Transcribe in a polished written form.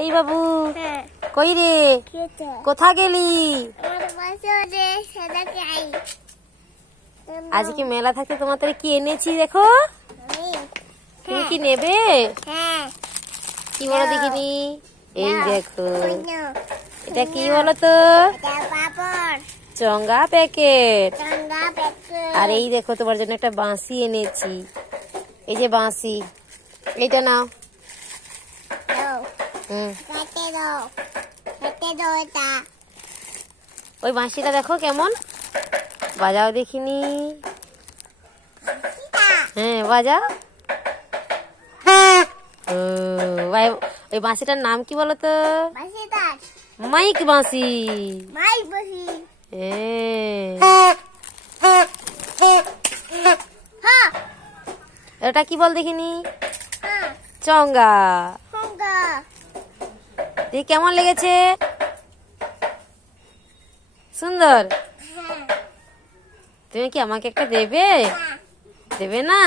এই বাবু, কই রে? কোথা গেলি? আজকে মেলা থাকে, তোমাদের কি এনেছি দেখো। তুমি কি নেবে? কি বলো দেখিনি? এই দেখো, এটা কি বলো তো? চঙ্গা প্যাকেট। আর এই দেখো, তোমার জন্য একটা বাঁশি এনেছি। এই যে বাঁশি, এইটা নাও। ওই বাঁশিটা দেখো কেমন, বাজাও দেখিনি। হ্যাঁ বাজাও। ওই বাঁশিটার নাম কি বলো তো? মাইক বাঁশি। এটা কি বল দেখিনি? চঙ্গা। কেমন লেগেছে? সুন্দর। তুমি কি আমাকে একটা দেবে? দেবে না?